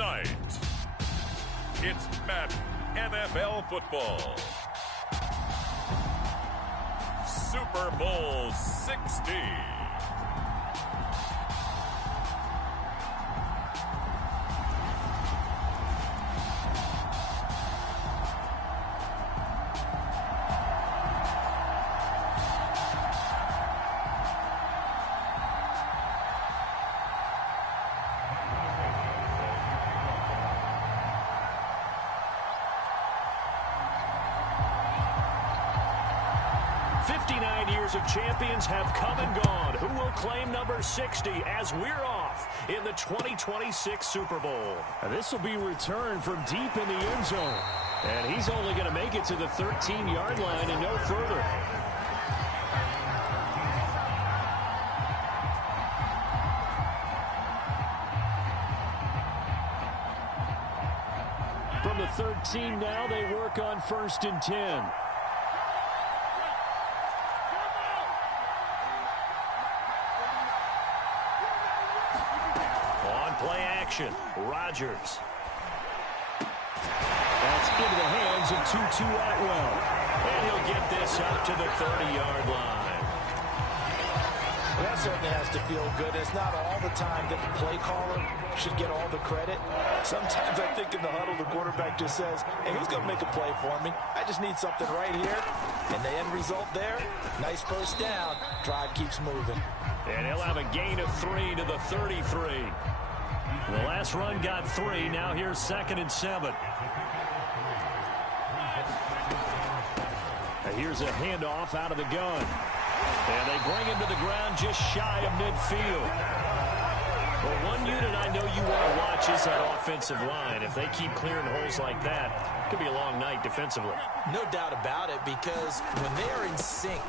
Tonight, it's Madden NFL football. Super Bowl 60. Of champions have come and gone. Who will claim number 60 as we're off in the 2026 Super Bowl? This will be returned from deep in the end zone. And he's only going to make it to the 13-yard line and no further. From the 13 now, they work on 1st and 10. Play action. Rodgers. That's into the hands of Tutu Atwell. And he'll get this out to the 30-yard line. That certainly has to feel good. It's not all the time that the play caller should get all the credit. Sometimes I think in the huddle, the quarterback just says, hey, who's going to make a play for me? I just need something right here. And the end result there, nice first down. Drive keeps moving. And he'll have a gain of 3 to the 33. The last run got 3. Now here's 2nd and 7. Here's a handoff out of the gun. And they bring him to the ground just shy of midfield. Well, one unit I know you want to watch is that offensive line. If they keep clearing holes like that, it could be a long night defensively. No doubt about it, because when they are in sync,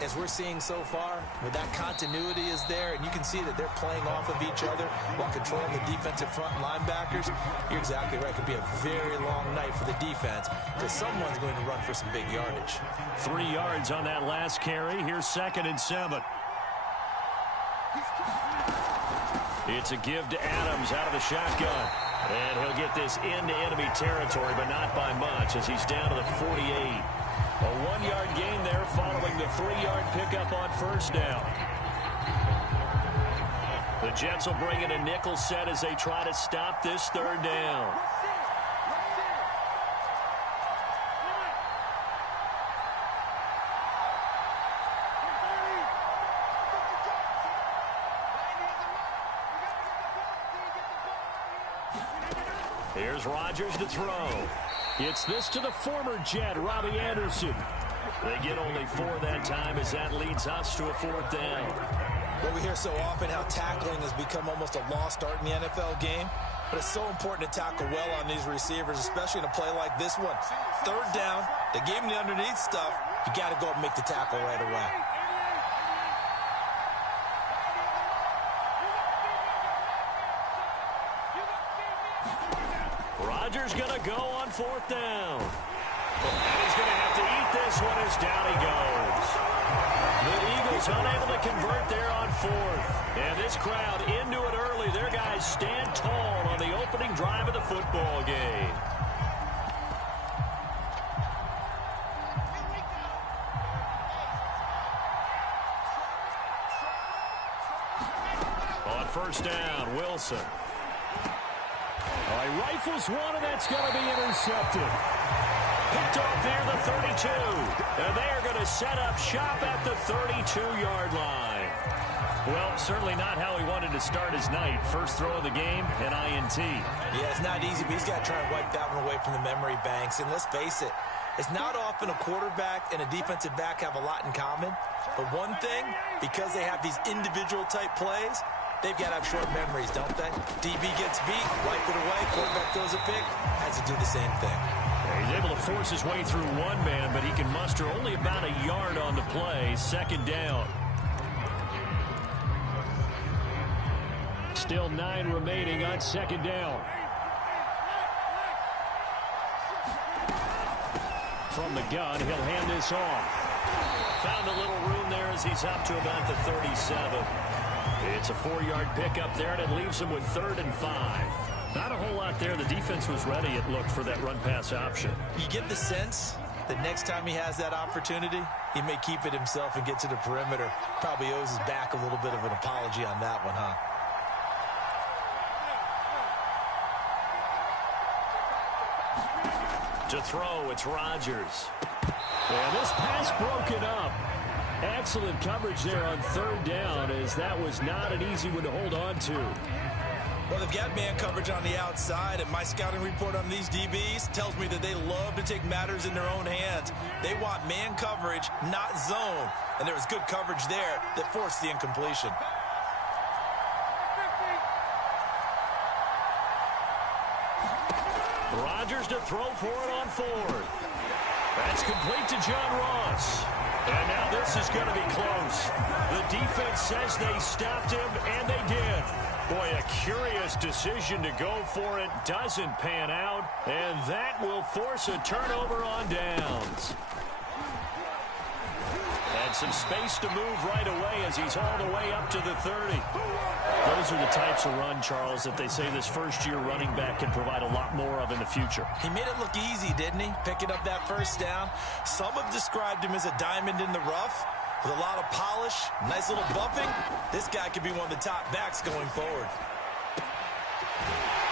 as we're seeing so far, where that continuity is there, and you can see that they're playing off of each other while controlling the defensive front linebackers, you're exactly right. It could be a very long night for the defense because someone's going to run for some big yardage. 3 yards on that last carry. Here's 2nd and 7. It's a give to Adams out of the shotgun. And he'll get this into enemy territory, but not by much as he's down to the 48. A 1-yard gain there following the 3-yard pickup on 1st down. The Jets will bring in a nickel set as they try to stop this 3rd down. Here's Rodgers to throw. It's this to the former Jet, Robbie Anderson. They get only 4 that time as that leads us to a 4th down. Well, we hear so often how tackling has become almost a lost art in the NFL game. But it's so important to tackle well on these receivers, especially in a play like this one. 3rd down, they gave him the underneath stuff. You got to go and make the tackle right away. Rodgers going to go on 4th down. And he's going to have to eat this one as down he goes. The Eagles unable to convert there on 4th. And this crowd into it early. Their guys stand tall on the opening drive of the football game. On 1st down, Wilson. He rifles one, and that's going to be intercepted. Picked off there, the 32. And they are going to set up shop at the 32-yard line. Well, certainly not how he wanted to start his night. First throw of the game, an INT. Yeah, it's not easy, but he's got to try and wipe that one away from the memory banks. And let's face it, it's not often a quarterback and a defensive back have a lot in common. But one thing, because they have these individual type plays, they've got to have short memories, don't they? DB gets beat, wipe it away, quarterback throws a pick, has to do the same thing. He's able to force his way through one man, but he can muster only about a yard on the play. 2nd down. Still 9 remaining on 2nd down. From the gun, he'll hand this off. Found a little room there as he's up to about the 37. It's a 4-yard pickup there, and it leaves him with 3rd and 5. Not a whole lot there. The defense was ready, it looked, for that run-pass option. You get the sense that next time he has that opportunity, he may keep it himself and get to the perimeter. Probably owes his back a little bit of an apology on that one, huh? To throw, it's Rodgers. And this pass broken up. Excellent coverage there on third down, as that was not an easy one to hold on to. Well, they've got man coverage on the outside, and my scouting report on these DBs tells me that they love to take matters in their own hands. They want man coverage, not zone. And there was good coverage there that forced the incompletion. Rodgers to throw for it on fourth. That's complete to John Ross. And now this is going to be close. The defense says they stopped him, and they did. Boy, a curious decision to go for it. Doesn't pan out, and that will force a turnover on downs. And some space to move right away as he's all the way up to the 30. Those are the types of run, Charles, that they say this first-year running back can provide a lot more of in the future. He made it look easy, didn't he? Picking up that first down. Some have described him as a diamond in the rough with a lot of polish, nice little buffing. This guy could be one of the top backs going forward.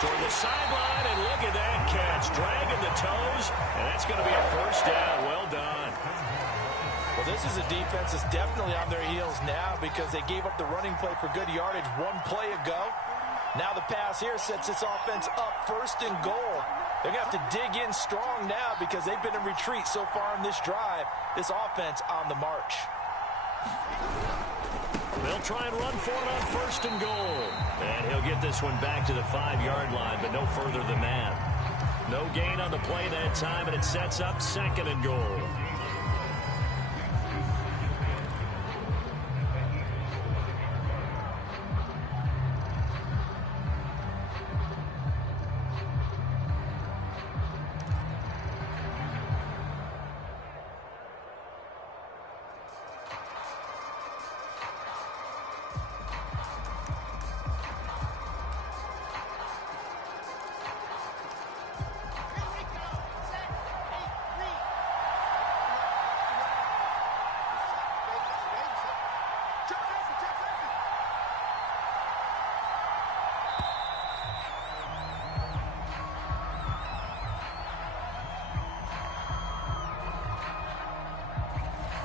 Toward the sideline, and look at that catch. Dragging the toes, and that's going to be a first down. Well done. Well, this is a defense that's definitely on their heels now because they gave up the running play for good yardage one play ago. Now the pass here sets this offense up first and goal. They're going to have to dig in strong now because they've been in retreat so far in this drive. This offense on the march. They'll try and run for it on first and goal. And he'll get this one back to the 5-yard line, but no further than that. No gain on the play that time, and it sets up second and goal.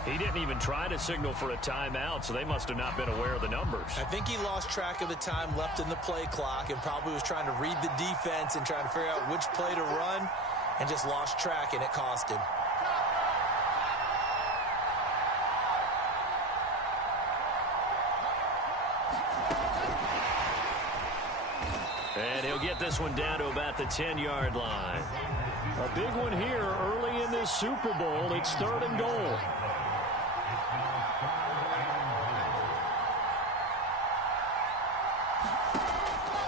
He didn't even try to signal for a timeout, so they must have not been aware of the numbers. I think he lost track of the time left in the play clock and probably was trying to read the defense and trying to figure out which play to run and just lost track, and it cost him. And he'll get this one down to about the 10-yard line. A big one here early in this Super Bowl. It's third and goal.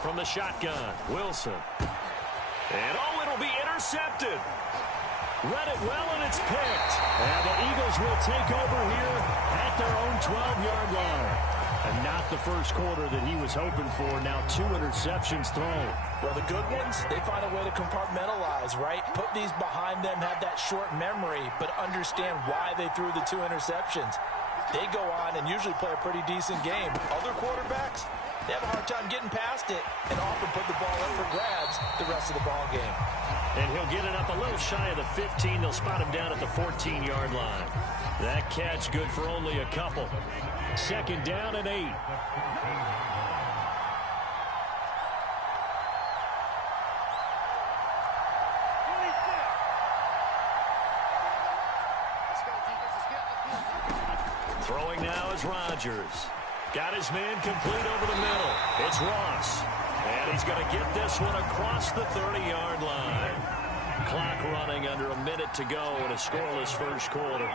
From the shotgun, Wilson. And it'll be intercepted. Read it well, and it's picked. And the Eagles will take over here at their own 12-yard line. And not the first quarter that he was hoping for. Now 2 interceptions thrown. Well, the good ones, they find a way to compartmentalize, right? Put these behind them, have that short memory, but understand why they threw the 2 interceptions. They go on and usually play a pretty decent game. Other quarterbacks, they have a hard time getting past it and often put the ball up for grabs the rest of the ball game. And he'll get it up a little shy of the 15. They'll spot him down at the 14-yard line. That catch good for only a couple. Second down and 8. Throwing now is Rodgers. Got his man complete over the middle. It's Ross. And he's going to get this one across the 30-yard line. Clock running under a minute to go in a scoreless first quarter.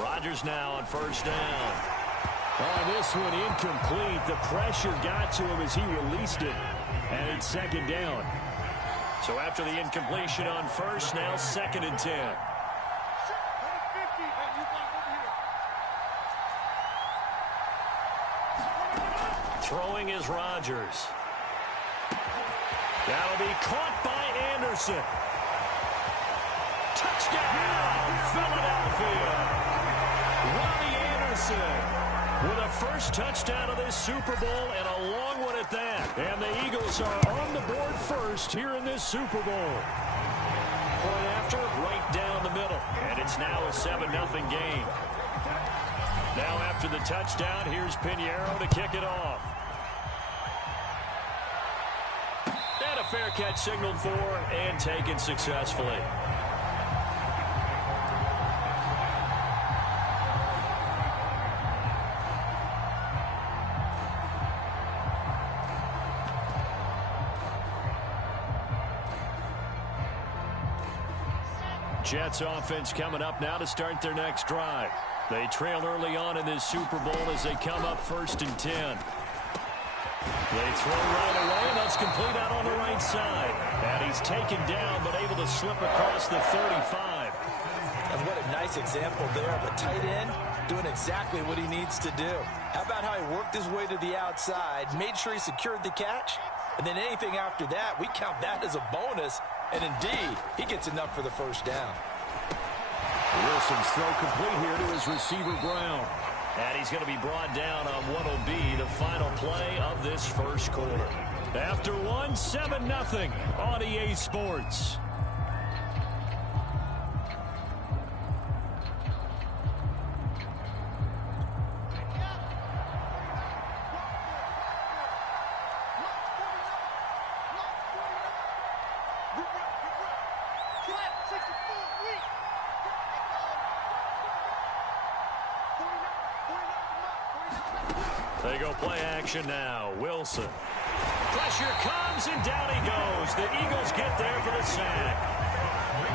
Rodgers now on first down. Oh, this one incomplete. The pressure got to him as he released it. And it's second down. So after the incompletion on first, now 2nd and 10. Throwing is Rodgers. That'll be caught by Anderson. Touchdown, Philadelphia. Ronnie Anderson with a first touchdown of this Super Bowl, and a long one at that. And the Eagles are on the board first here in this Super Bowl. Point after, right down the middle. And it's now a 7-0 game. Now after the touchdown, here's Pinheiro to kick it off. And a fair catch signaled for and taken successfully. Jets offense coming up now to start their next drive. They trail early on in this Super Bowl as they come up 1st and 10. They throw right away, and that's complete out on the right side. And he's taken down, but able to slip across the 35. And what a nice example there of a tight end doing exactly what he needs to do. How about how he worked his way to the outside, made sure he secured the catch, and then anything after that, we count that as a bonus. And indeed, he gets enough for the first down. Wilson's throw complete here to his receiver, Brown. And he's going to be brought down on what will be the final play of this first quarter. After one, 7-0 on EA Sports. They go play action now. Wilson. Pressure comes, and down he goes. The Eagles get there for the sack.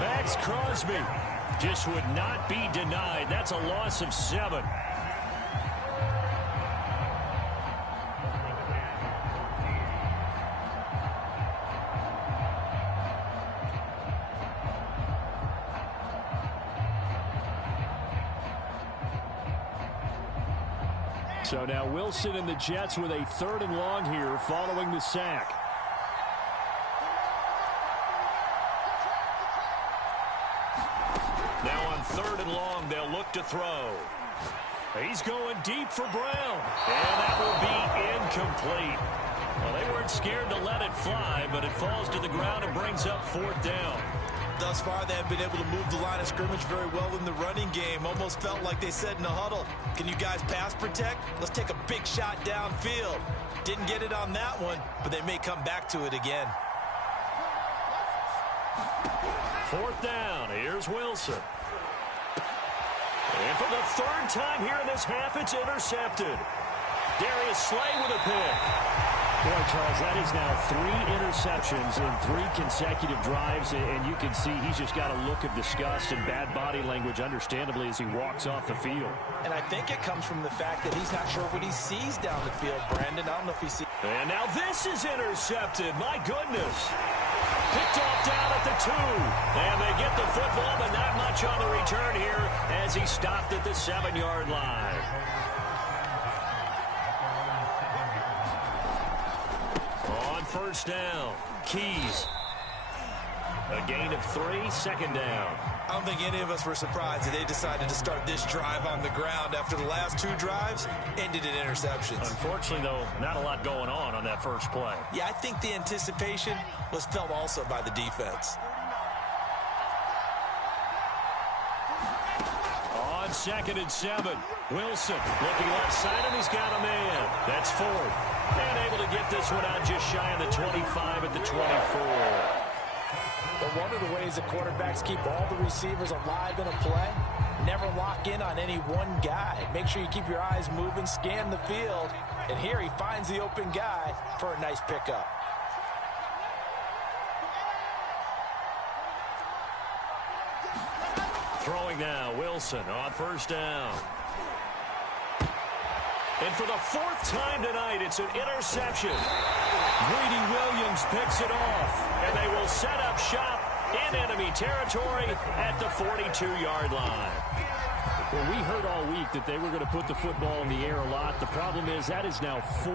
Max Crosby just would not be denied. That's a loss of 7. So now Wilson and the Jets with a 3rd and long here following the sack. Now on 3rd and long, they'll look to throw. He's going deep for Brown. And that will be incomplete. Well, they weren't scared to let it fly, but it falls to the ground and brings up 4th down. Thus far, they have been able to move the line of scrimmage very well in the running game. Almost felt like they said in the huddle, can you guys pass protect? Let's take a big shot downfield. Didn't get it on that one, but they may come back to it again. 4th down. Here's Wilson. And for the 3rd time here in this half, it's intercepted. Darius Slay with a pick. Boy, Charles, that is now 3 interceptions in 3 consecutive drives, and you can see he's just got a look of disgust and bad body language, understandably, as he walks off the field. And I think it comes from the fact that he's not sure what he sees down the field, Brandon. I don't know if he sees. And now this is intercepted. My goodness. Picked off down at the 2. And they get the football, but not much on the return here as he stopped at the 7-yard line. On 1st down, Keys. A gain of 3, 2nd down. I don't think any of us were surprised that they decided to start this drive on the ground after the last 2 drives ended in interceptions. Unfortunately, though, not a lot going on that first play. Yeah, I think the anticipation was felt also by the defense. On 2nd and 7, Wilson looking left side, and he's got a man. That's 4th. And able to get this one out just shy of the 25 at the 24. But one of the ways that quarterbacks keep all the receivers alive in a play, never lock in on any one guy. Make sure you keep your eyes moving, scan the field. And here he finds the open guy for a nice pickup. Throwing now, Wilson on 1st down. And for the 4th time tonight, it's an interception. Greedy Williams picks it off, and they will set up shop in enemy territory at the 42-yard line. Well, we heard all week that they were going to put the football in the air a lot. The problem is that is now 4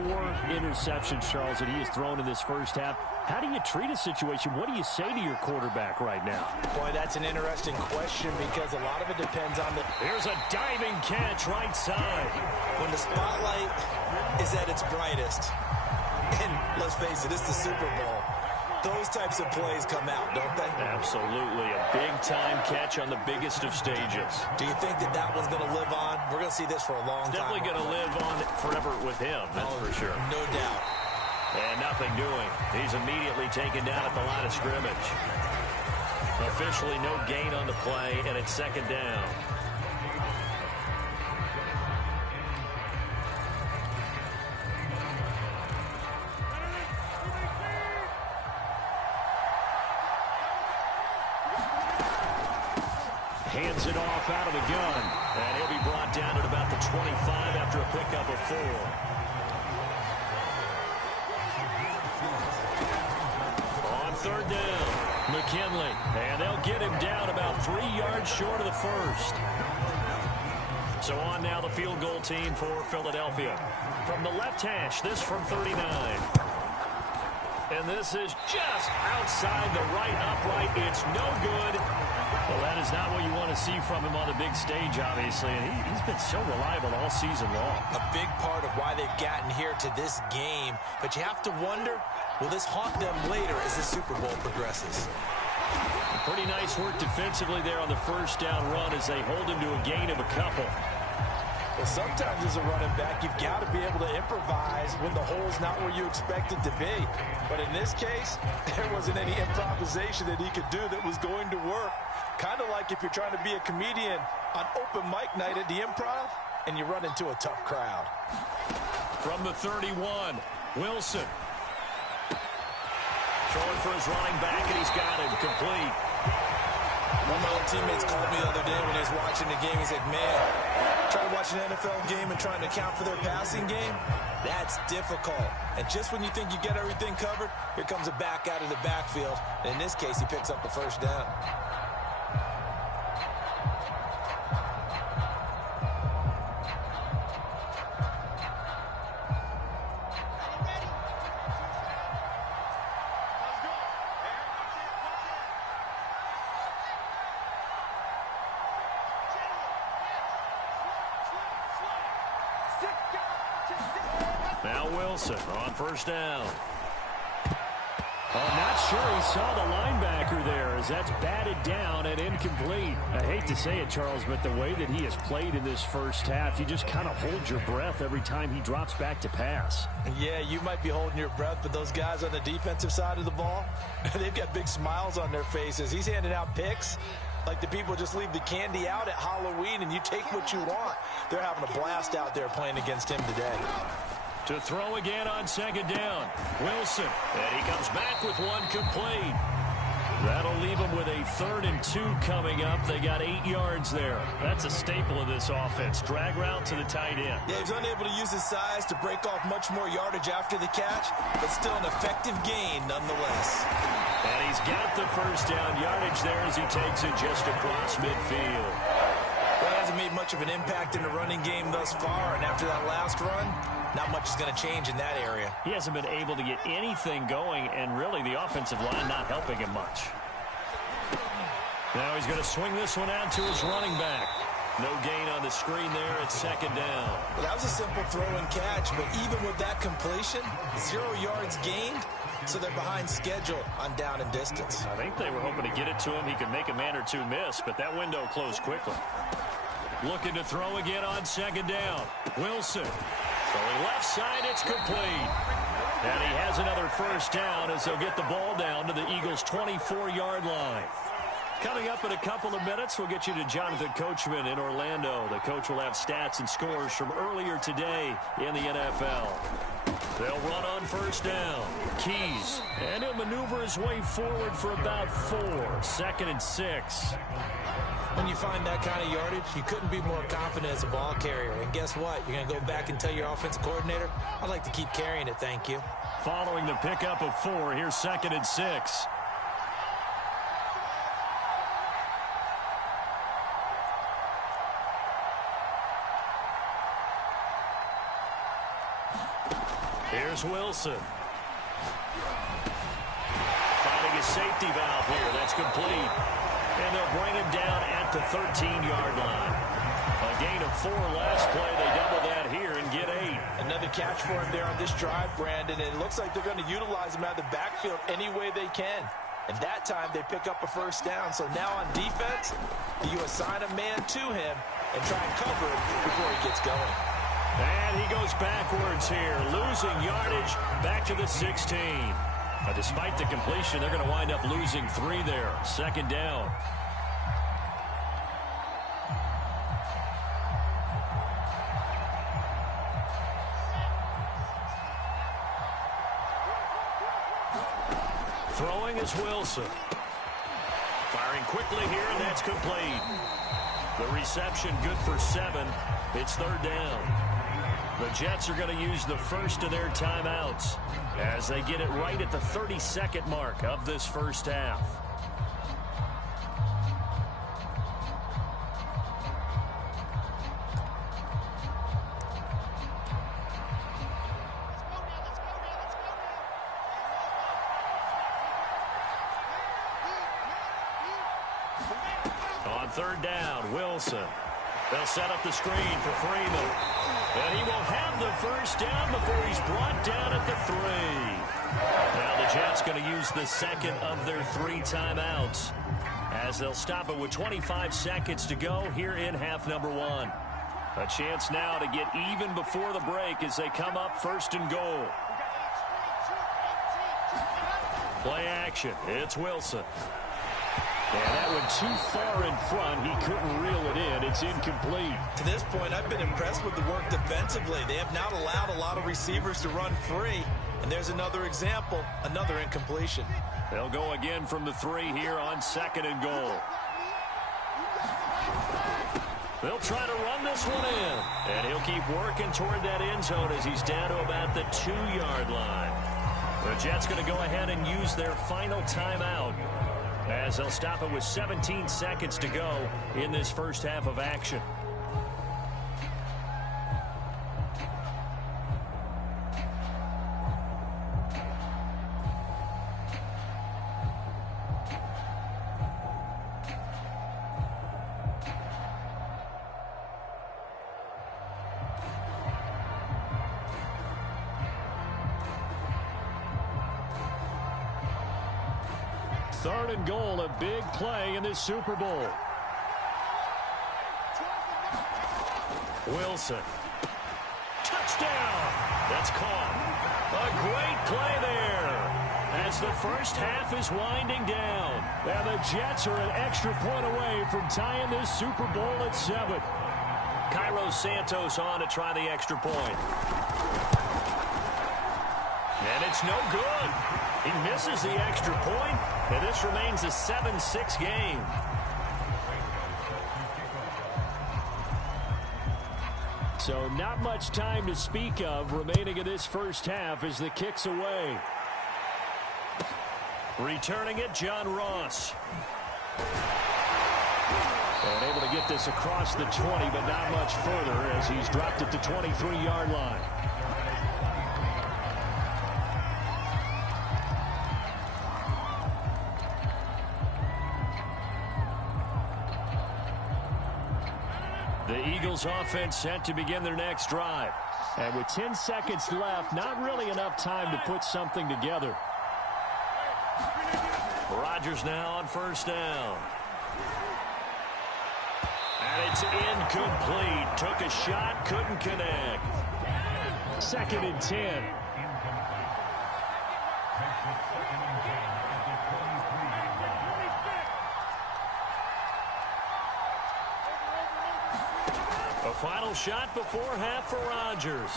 interceptions, Charles, that he has thrown in this first half. How do you treat a situation? What do you say to your quarterback right now? Boy, that's an interesting question because a lot of it depends on the... Here's a diving catch right side. When the spotlight is at its brightest, and let's face it, it's the Super Bowl, those types of plays come out, don't they? Absolutely. A big-time catch on the biggest of stages. Do you think that one's going to live on? We're going to see this for a long time. Definitely going to live on forever with him, that's for sure. No doubt. And nothing doing. He's immediately taken down at the line of scrimmage. Officially no gain on the play, and it's second down. Hands it off out of the gun. And he'll be brought down at about the 25 after a pickup of 4. On third down, McKinley. And they'll get him down about 3 yards short of the first. So on now the field goal team for Philadelphia. From the left hash, this from 39. And this is just outside the right upright. It's no good. Well, that is not what you want to see from him on the big stage, obviously. And he's been so reliable all season long. A big part of why they've gotten here to this game. But you have to wonder, will this haunt them later as the Super Bowl progresses? Pretty nice work defensively there on the first down run as they hold him to a gain of a couple. Well, sometimes as a running back, you've got to be able to improvise when the hole's not where you expect it to be. But in this case, there wasn't any improvisation that he could do that was going to work. Kind of like if you're trying to be a comedian on open mic night at the Improv and you run into a tough crowd. From the 31, Wilson. Throwing for his running back, and he's got him complete. One of my old teammates called me the other day when he was watching the game. He's like, man, trying to watch an NFL game and trying to account for their passing game, that's difficult. And just when you think you get everything covered, here comes a back out of the backfield. And in this case, he picks up the first down. Now Wilson on first down. I'm not sure he saw the linebacker there as that's batted down and incomplete. I hate to say it, Charles, but the way that he has played in this first half, you just kind of hold your breath every time he drops back to pass. Yeah, you might be holding your breath, but those guys on the defensive side of the ball, they've got big smiles on their faces. He's handing out picks like the people just leave the candy out at Halloween and you take what you want. They're having a blast out there playing against him today. To throw again on second down, Wilson. And he comes back with one complete. That'll leave him with a 3rd and 2 coming up. They got 8 yards there. That's a staple of this offense. Drag route to the tight end. Yeah, he's unable to use his size to break off much more yardage after the catch, but still an effective gain nonetheless. And he's got the first down yardage there as he takes it just across midfield. Well, he hasn't made much of an impact in the running game thus far, and after that last run, not much is going to change in that area. He hasn't been able to get anything going, and really the offensive line not helping him much. Now he's going to swing this one out to his running back. No gain on the screen there at second down. Well, that was a simple throw and catch, but even with that completion, 0 yards gained, so they're behind schedule on down and distance. I think they were hoping to get it to him. He could make a man or two miss, but that window closed quickly. Looking to throw again on second down. Wilson. Throwing left side, it's complete. And he has another first down as they'll get the ball down to the Eagles' 24-yard line. Coming up in a couple of minutes, we'll get you to Jonathan Coachman in Orlando. The coach will have stats and scores from earlier today in the NFL. They'll run on first down. Keys. And he'll maneuver his way forward for about 4. 2nd and 6. When you find that kind of yardage, you couldn't be more confident as a ball carrier. And guess what? You're going to go back and tell your offensive coordinator, I'd like to keep carrying it, thank you. following the pickup of 4. Here's 2nd and 6. Here's Wilson. Finding a safety valve here. That's complete. And they'll bring him down at the 13-yard line. A gain of 4 last play. They double that here and get 8. Another catch for him there on this drive, Brandon. And it looks like they're going to utilize him out of the backfield any way they can. And that time they pick up a first down. So now on defense, you assign a man to him and try and cover him before he gets going. And he goes backwards here, losing yardage back to the 16. Now, despite the completion, they're going to wind up losing 3 there. 2nd down. Throwing is Wilson. Firing quickly here, and that's complete. The reception good for 7. It's 3rd down. The Jets are going to use the first of their timeouts as they get it right at the 32nd mark of this first half. On 3rd down, Wilson. They'll set up the screen for Freeman. And he will have the first down before he's brought down at the 3. Now the Jets going to use the 2nd of their 3 timeouts as they'll stop it with 25 seconds to go here in half number 1. A chance now to get even before the break as they come up 1st and goal. Play action. It's Wilson. And that one too far in front. He couldn't reel it in. It's incomplete. To this point, I've been impressed with the work defensively. They have not allowed a lot of receivers to run free. And there's another example, another incompletion. They'll go again from the 3 here on 2nd and goal. They'll try to run this one in. And he'll keep working toward that end zone as he's down to about the 2-yard line. The Jets going to go ahead and use their final timeout as they'll stop it with 17 seconds to go in this first half of action. Third and goal, a big play in this Super Bowl. Wilson. Touchdown! That's caught. A great play there as the first half is winding down. And the Jets are an extra point away from tying this Super Bowl at 7. Cairo Santos on to try the extra point. And it's no good. He misses the extra point, and this remains a 7-6 game. So not much time to speak of remaining in this first half as the kick's away. Returning it, John Ross. And able to get this across the 20, but not much further as he's dropped at the 23-yard line. The Eagles offense set to begin their next drive. And with 10 seconds left, not really enough time to put something together. Rodgers now on first down. And it's incomplete. Took a shot, couldn't connect. 2nd and 10. A final shot before half for Rodgers.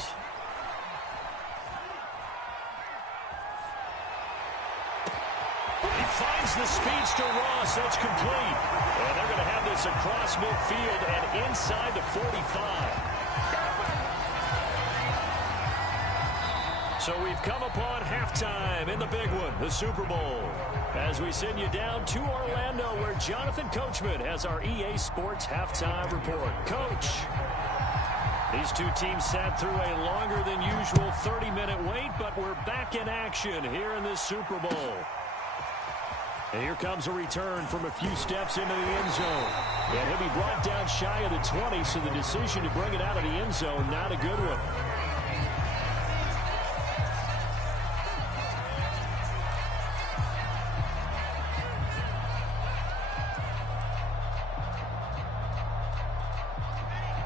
He finds the speedster Ross. That's complete. And they're going to have this across midfield and inside the 45. So we've come upon halftime in the big one, the Super Bowl, as we send you down to Orlando where Jonathan Coachman has our EA Sports halftime report. Coach, these two teams sat through a longer than usual 30-minute wait, but we're back in action here in this Super Bowl. And here comes a return from a few steps into the end zone. And he'll be brought down shy of the 20, so the decision to bring it out of the end zone, not a good one.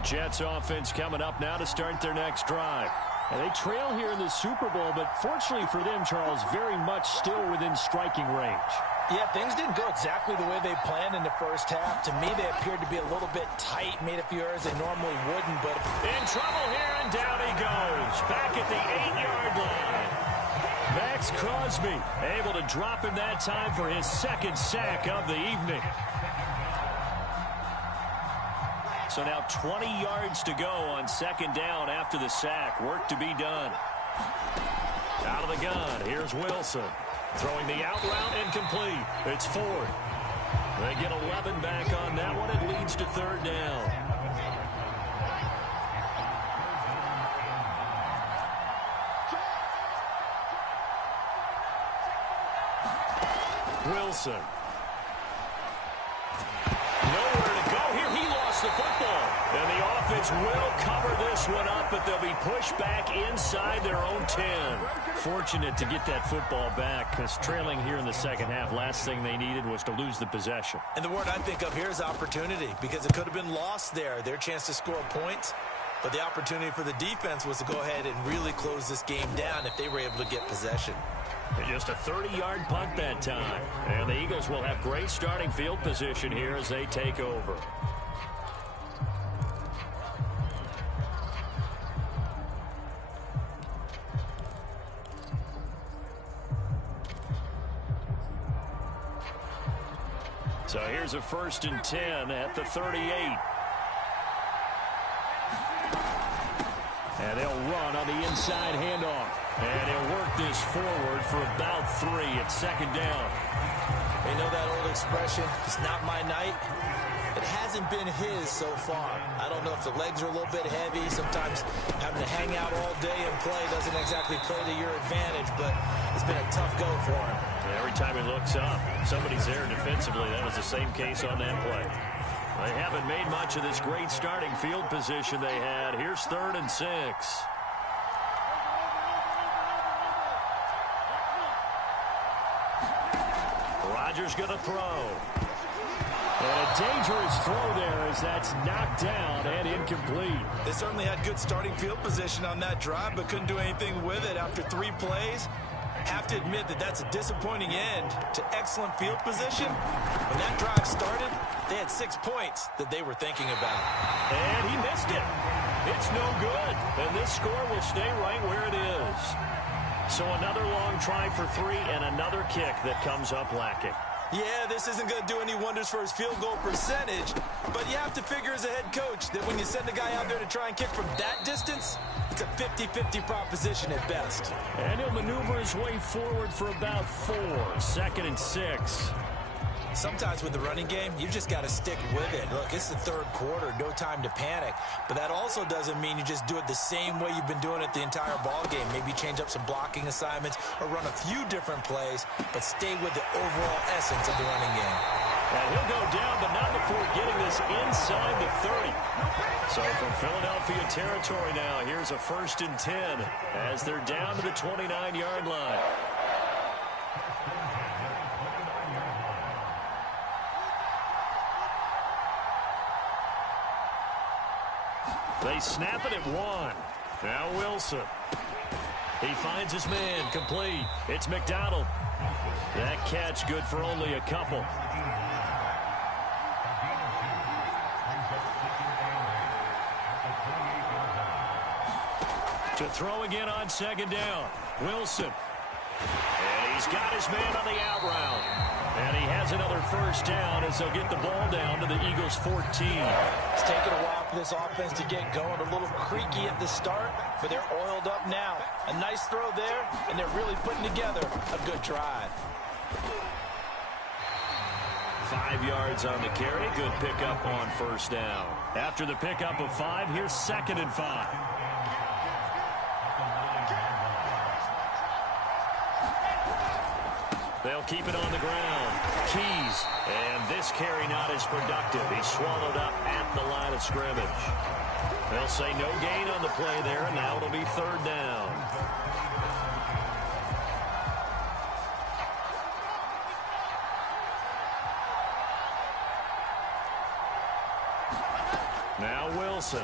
Jets offense coming up now to start their next drive. And they trail here in the Super Bowl, but fortunately for them, Charles, very much still within striking range. Yeah, things didn't go exactly the way they planned in the first half. To me, they appeared to be a little bit tight, made a few errors they normally wouldn't. But in trouble here, and down he goes. Back at the 8-yard line. Max Crosby able to drop him that time for his second sack of the evening. So now 20 yards to go on second down after the sack. Work to be done. Out of the gun, here's Wilson. Throwing the out route incomplete. It's fourth. They get 11 back on that one. It leads to third down. Wilson. Nowhere to go here. He lost the football. And the offense will cover this one up, but they'll be pushed back inside their own 10. Fortunate to get that football back, because trailing here in the second half, last thing they needed was to lose the possession. And the word I think of here is opportunity, because it could have been lost there. Their chance to score points, but the opportunity for the defense was to go ahead and really close this game down if they were able to get possession. Just a 30-yard punt that time. And the Eagles will have great starting field position here as they take over. So here's a 1st and 10 at the 38. And they'll run on the inside handoff. And he'll work this forward for about 3 at second down. You know that old expression, it's not my night? It hasn't been his so far. I don't know if the legs are a little bit heavy. Sometimes having to hang out all day and play doesn't exactly play to your advantage, but it's been a tough go for him. Every time he looks up, somebody's there defensively. That was the same case on that play. They haven't made much of this great starting field position they had. Here's 3rd and 6. Rodgers going to throw. And a dangerous throw there as that's knocked down and incomplete. They certainly had good starting field position on that drive, but couldn't do anything with it after 3 plays. Have to admit that that's a disappointing end to excellent field position. When that drive started, they had 6 points that they were thinking about. And he missed it. It's no good. And this score will stay right where it is. So another long try for 3 and another kick that comes up lacking. Yeah, this isn't going to do any wonders for his field goal percentage, but you have to figure as a head coach that when you send a guy out there to try and kick from that distance, it's a 50-50 proposition at best. And he'll maneuver his way forward for about 4, 2nd and 6. Sometimes with the running game, you just got to stick with it. Look, it's the 3rd quarter, no time to panic. But that also doesn't mean you just do it the same way you've been doing it the entire ball game. Maybe change up some blocking assignments or run a few different plays, but stay with the overall essence of the running game. And he'll go down, but not before getting this inside the 30. So from Philadelphia territory now, here's a 1st and 10 as they're down to the 29-yard line. They snap it at 1. Now Wilson. He finds his man, complete. It's McDonald. That catch good for only a couple. To throw again on 2nd down. Wilson. And he's got his man on the out route. And he has another first down as they'll get the ball down to the Eagles' 14. It's taken a while for this offense to get going. A little creaky at the start, but they're oiled up now. A nice throw there, and they're really putting together a good drive. 5 yards on the carry. Good pickup on first down. After the pickup of 5, here's 2nd and 5. They'll keep it on the ground. Keys. And this carry not as productive. He's swallowed up at the line of scrimmage. They'll say no gain on the play there, and now it'll be 3rd down. Now Wilson.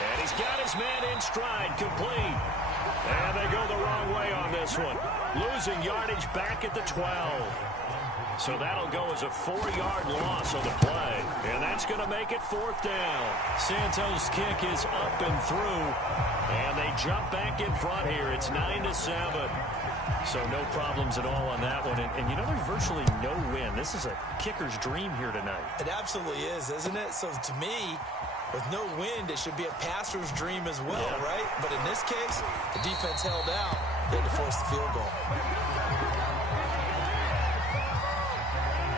And he's got his man in stride, complete. And they go the wrong way on this one. Losing yardage back at the 12. So that'll go as a 4-yard loss on the play. And that's going to make it 4th down. Santos' kick is up and through. And they jump back in front here. It's 9-7. So no problems at all on that one. And you know, there's virtually no win. This is a kicker's dream here tonight. It absolutely is, isn't it? So to me, with no wind, it should be a passer's dream as well, right? But in this case, the defense held out. They had to force the field goal.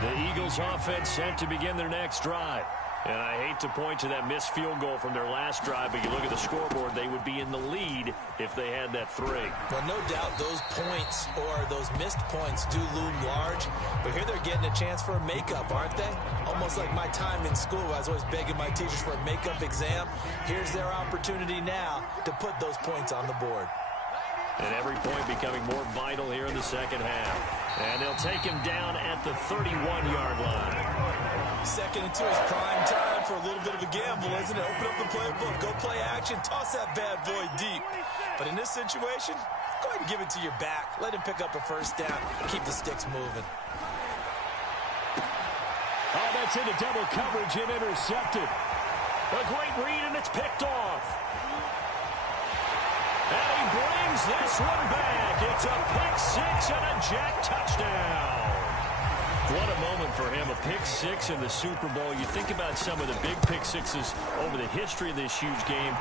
The Eagles offense sent to begin their next drive. And I hate to point to that missed field goal from their last drive, but you look at the scoreboard, they would be in the lead if they had that 3. Well, no doubt those points or those missed points do loom large, but here they're getting a chance for a makeup, aren't they? Almost like my time in school, I was always begging my teachers for a makeup exam. Here's their opportunity now to put those points on the board. And every point becoming more vital here in the second half. And they'll take him down at the 31-yard line. 2nd and 2 is prime time for a little bit of a gamble, isn't it? Open up the playbook, go play action, toss that bad boy deep. But in this situation, go ahead and give it to your back. Let him pick up a first down and keep the sticks moving. Oh, that's into double coverage and intercepted. A great read, and it's picked off. And he brings this one back. It's a pick 6 and a jack touchdown. What a moment for him, a pick 6 in the Super Bowl. You think about some of the big pick 6s over the history of this huge game.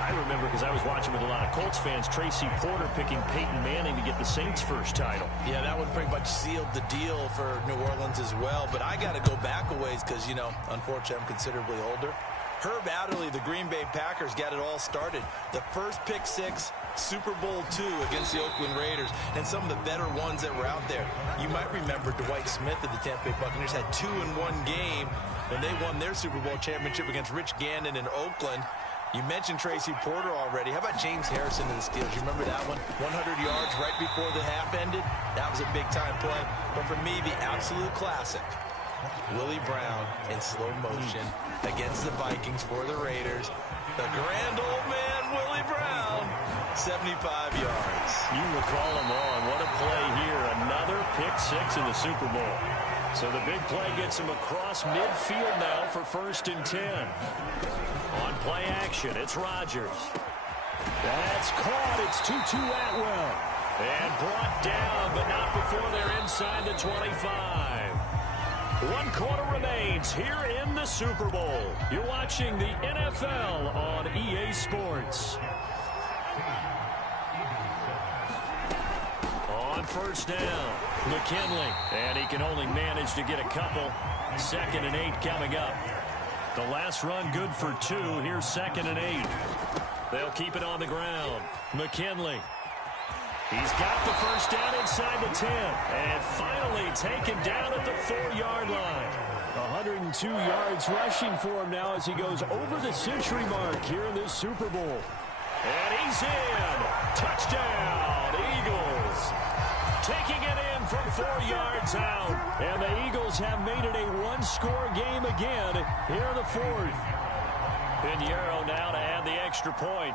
I remember, because I was watching with a lot of Colts fans, Tracy Porter picking Peyton Manning to get the Saints' first title. Yeah, that one pretty much sealed the deal for New Orleans as well. But I got to go back a ways because, you know, unfortunately, I'm considerably older. Herb Adderley, the Green Bay Packers, got it all started. The first pick 6, Super Bowl II against the Oakland Raiders, and some of the better ones that were out there. You might remember Dwight Smith of the Tampa Bay Buccaneers had 2 in one game when they won their Super Bowl championship against Rich Gannon in Oakland. You mentioned Tracy Porter already. How about James Harrison of the Steelers? You remember that one? 100 yards right before the half ended. That was a big-time play. But for me, the absolute classic, Willie Brown in slow motion against the Vikings for the Raiders. The grand old man, Willie Brown, 75 yards. You recall them all, and what a play here. Another pick 6 in the Super Bowl. So the big play gets him across midfield now for 1st and 10. On play action, it's Rodgers. That's caught. It's Tutu Atwell. And brought down, but not before they're inside the 25. 1 quarter remains here in the Super Bowl. You're watching the NFL on EA Sports. On first down, McKinley. And he can only manage to get a couple. 2nd and 8 coming up. The last run good for 2. Here's 2nd and 8. They'll keep it on the ground. McKinley. He's got the first down inside the 10. And finally taken down at the 4-yard line. 102 yards rushing for him now as he goes over the century mark here in this Super Bowl. And he's in. Touchdown, Eagles. Taking it in from 4 yards out. And the Eagles have made it a one-score game again here in the 4th. Pinheiro now to add the extra point.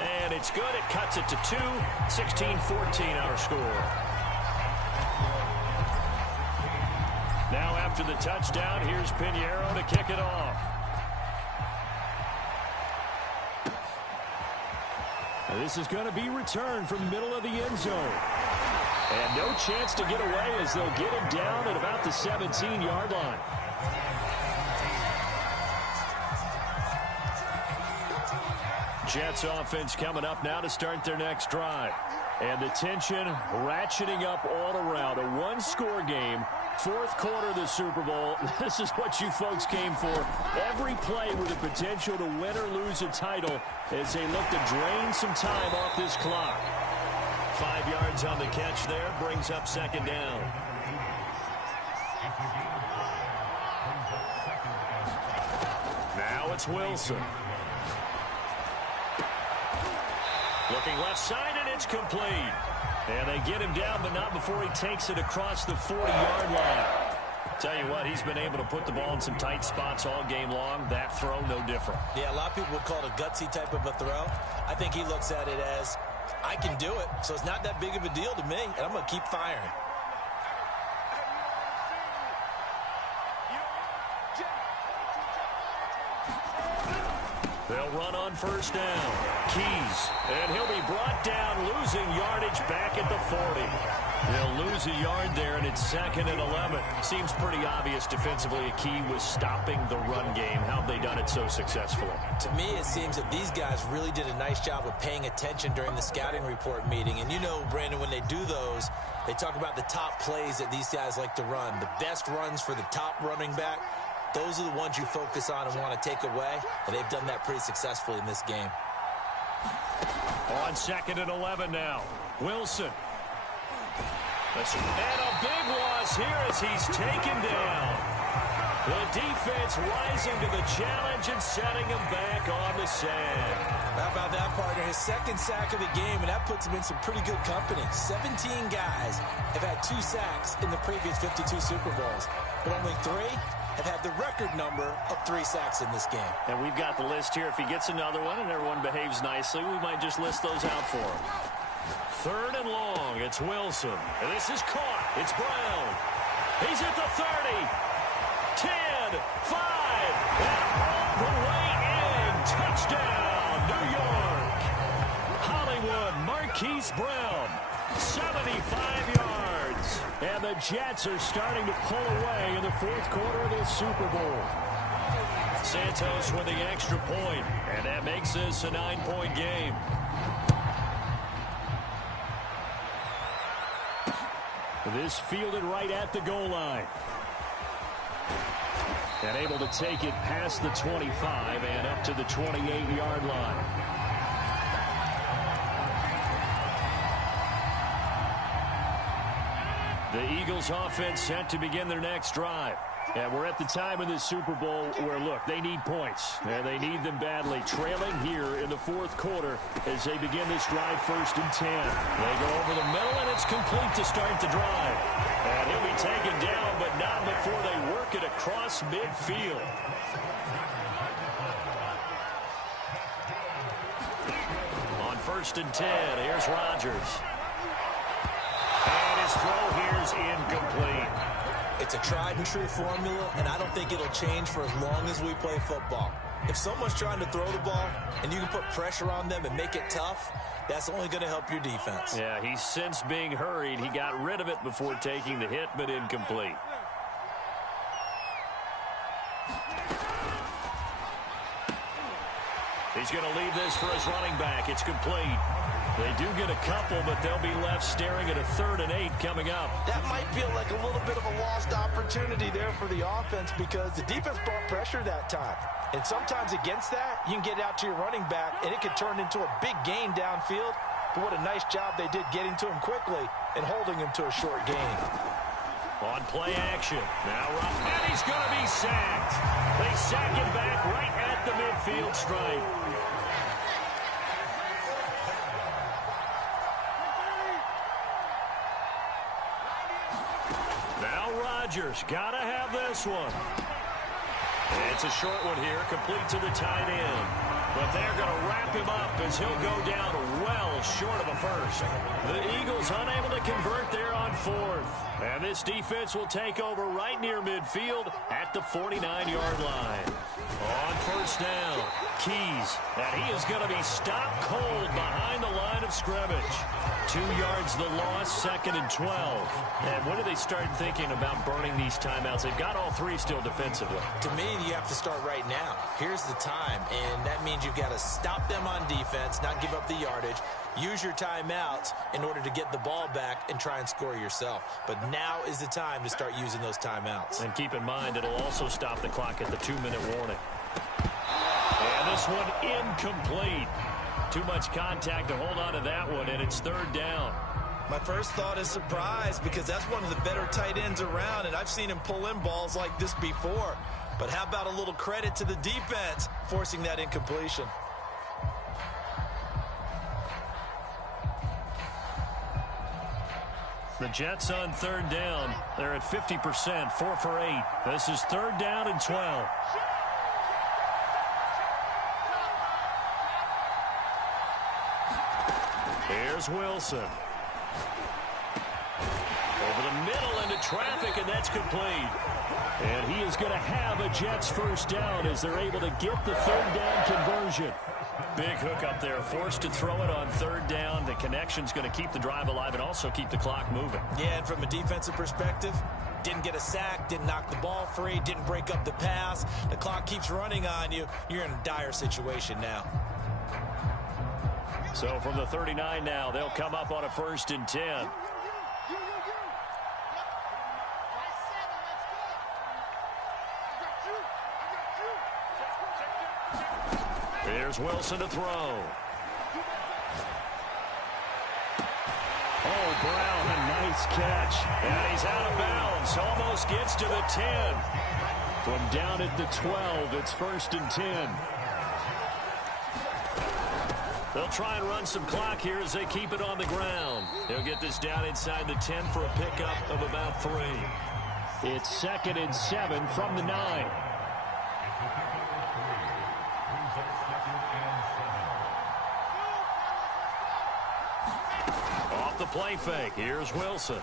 And it's good. It cuts it to 2. 16-14 our score. Now after the touchdown, here's Pinheiro to kick it off. This is going to be returned from the middle of the end zone. And no chance to get away as they'll get him down at about the 17-yard line. Jets offense coming up now to start their next drive. And the tension ratcheting up all around. A one-score game, fourth quarter of the Super Bowl. This is what you folks came for. Every play with the potential to win or lose a title as they look to drain some time off this clock. 5 yards on the catch there, brings up second down. Now it's Wilson. Looking left side, and it's complete. And they get him down, but not before he takes it across the 40-yard line. Tell you what, he's been able to put the ball in some tight spots all game long. That throw, no different. Yeah, a lot of people would call it a gutsy type of a throw. I think he looks at it as, I can do it, so it's not that big of a deal to me, and I'm going to keep firing. They'll run on first down. Keys. And he'll be brought down, losing yardage back at the 40. They'll lose a yard there, and it's 2nd and 11. Seems pretty obvious defensively a key was stopping the run game. How have they done it so successfully? To me, it seems that these guys really did a nice job of paying attention during the scouting report meeting. And you know, Brandon, when they do those, they talk about the top plays that these guys like to run. The best runs for the top running back. Those are the ones you focus on and want to take away, and they've done that pretty successfully in this game. On 2nd and 11 now. Wilson. And a big loss here as he's taken down. The defense rising to the challenge and setting him back on the sand. How about that, partner? His 2nd sack of the game, and that puts him in some pretty good company. 17 guys have had 2 sacks in the previous 52 Super Bowls, but only 3 have had the record number of 3 sacks in this game. And we've got the list here. If he gets another one and everyone behaves nicely, we might just list those out for him. 3rd and long. It's Wilson. And this is caught. It's Brown. He's at the 30. 10, 5, and all the way in. Touchdown, New York. Hollywood Marquise Brown. 75 yards. And the Jets are starting to pull away in the 4th quarter of this Super Bowl. Santos with the extra point, and that makes this a 9-point game. This fielded right at the goal line. And able to take it past the 25 and up to the 28-yard line. The Eagles offense set to begin their next drive. And we're at the time in this Super Bowl where, look, they need points. And they need them badly. Trailing here in the 4th quarter as they begin this drive 1st and 10. They go over the middle, and it's complete to start the drive. And he'll be taken down, but not before they work it across midfield. On 1st and 10, here's Rodgers. And his throw here's incomplete. It's a tried-and-true formula, and I don't think it'll change for as long as we play football. If someone's trying to throw the ball and you can put pressure on them and make it tough, that's only going to help your defense. Yeah, he's since being hurried. He got rid of it before taking the hit, but incomplete. He's going to leave this for his running back. It's complete. They do get a couple, but they'll be left staring at a 3rd and 8 coming up. That might feel like a little bit of a lost opportunity there for the offense because the defense brought pressure that time. And sometimes against that, you can get out to your running back, and it could turn into a big gain downfield. But what a nice job they did getting to him quickly and holding him to a short gain. On play action. Now and he's going to be sacked. They sack him back right at the midfield stripe. Rodgers got to have this one. It's a short one here, complete to the tight end. But they're going to wrap him up as he'll go down well short of a first. The Eagles unable to convert there on fourth. And this defense will take over right near midfield at the 49-yard line. On first down, Keys, and he is going to be stopped cold behind the line of scrimmage. 2 yards the loss, 2nd and 12. And when do they start thinking about burning these timeouts? They've got all 3 still defensively. To me, you have to start right now. Here's the time, and that means you've got to stop them on defense, not give up the yardage, use your timeouts in order to get the ball back and try and score yourself. But now is the time to start using those timeouts. And keep in mind, it'll also stop the clock at the 2-minute warning. And this one incomplete. Too much contact to hold on to that one, and it's 3rd down. My first thought is surprise, because that's one of the better tight ends around, and I've seen him pull in balls like this before. But how about a little credit to the defense forcing that incompletion? The Jets on 3rd down. They're at 50%, 4 for 8. This is 3rd down and 12. Here's Wilson. Over the middle into traffic, and that's complete. And he is going to have a Jets first down as they're able to get the 3rd down conversion. Big hook up there, forced to throw it on 3rd down. The connection's going to keep the drive alive and also keep the clock moving. Yeah, and from a defensive perspective, didn't get a sack, didn't knock the ball free, didn't break up the pass. The clock keeps running on you. You're in a dire situation now. So from the 39 now, they'll come up on a 1st and 10. Here's Wilson to throw. Oh, Brown, a nice catch. And he's out of bounds. Almost gets to the 10. From down at the 12, it's 1st and 10. They'll try and run some clock here as they keep it on the ground. They'll get this down inside the 10 for a pickup of about 3. It's 2nd and 7 from the 9. Off the play fake, here's Wilson.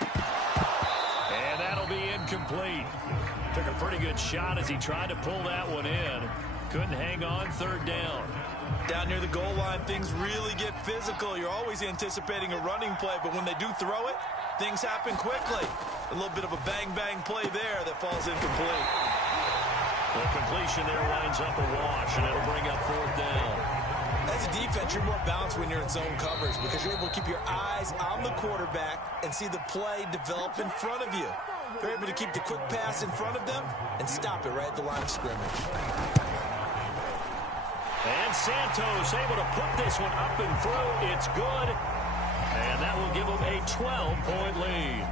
And that'll be incomplete. Took a pretty good shot as he tried to pull that one in. Couldn't hang on, 3rd down. Down near the goal line, things really get physical. You're always anticipating a running play, but when they do throw it, things happen quickly. A little bit of a bang-bang play there that falls incomplete. The completion there winds up a wash, and it'll bring up 4th down. As a defense, you're more balanced when you're in zone coverage because you're able to keep your eyes on the quarterback and see the play develop in front of you. You're able to keep the quick pass in front of them and stop it right at the line of scrimmage. And Santos able to put this one up and through. It's good. And that will give them a 12-point lead.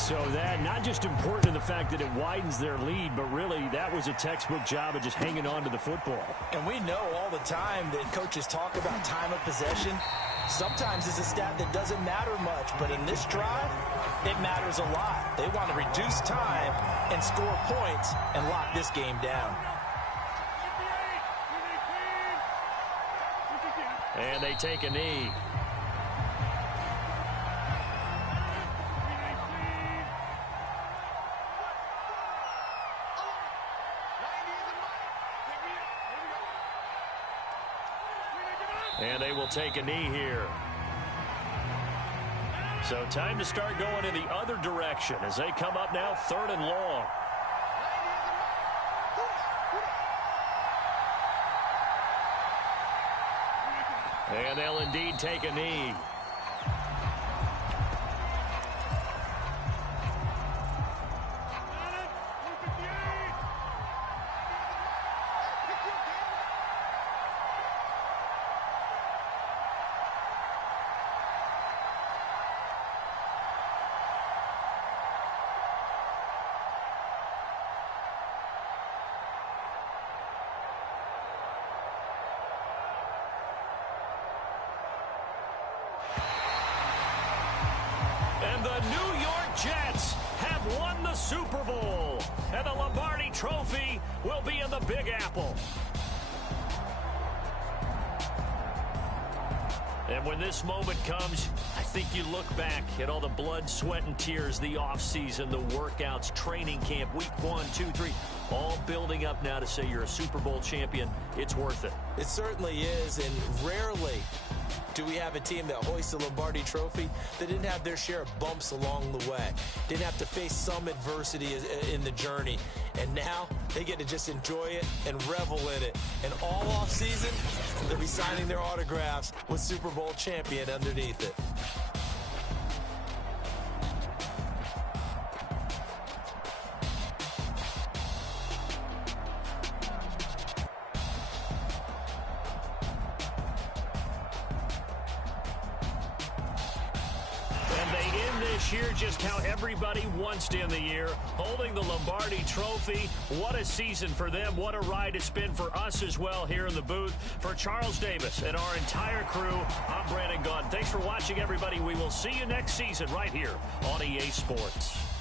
So that, not just important in the fact that it widens their lead, but really that was a textbook job of just hanging on to the football. And we know all the time that coaches talk about time of possession. Sometimes it's a stat that doesn't matter much, but in this drive, it matters a lot. They want to reduce time and score points and lock this game down. And they take a knee. And they will take a knee here. So time to start going in the other direction as they come up now 3rd and long. And they'll indeed take a knee. The New York Jets have won the Super Bowl, and the Lombardi Trophy will be in the Big Apple. And when this moment comes, I think you look back at all the blood, sweat, and tears, the offseason, the workouts, training camp, week 1, 2, 3, all building up now to say you're a Super Bowl champion. It's worth it. It certainly is, and rarely do we have a team that hoists the Lombardi Trophy that didn't have their share of bumps along the way, didn't have to face some adversity in the journey, and now they get to just enjoy it and revel in it. And all offseason, they'll be signing their autographs with Super Bowl champion underneath it. Year just how everybody wants to end the year, holding the Lombardi Trophy. What a season for them. What a ride it's been for us as well here in the booth. For Charles Davis and our entire crew, I'm Brandon Gunn. Thanks for watching, everybody. We will see you next season right here on EA Sports.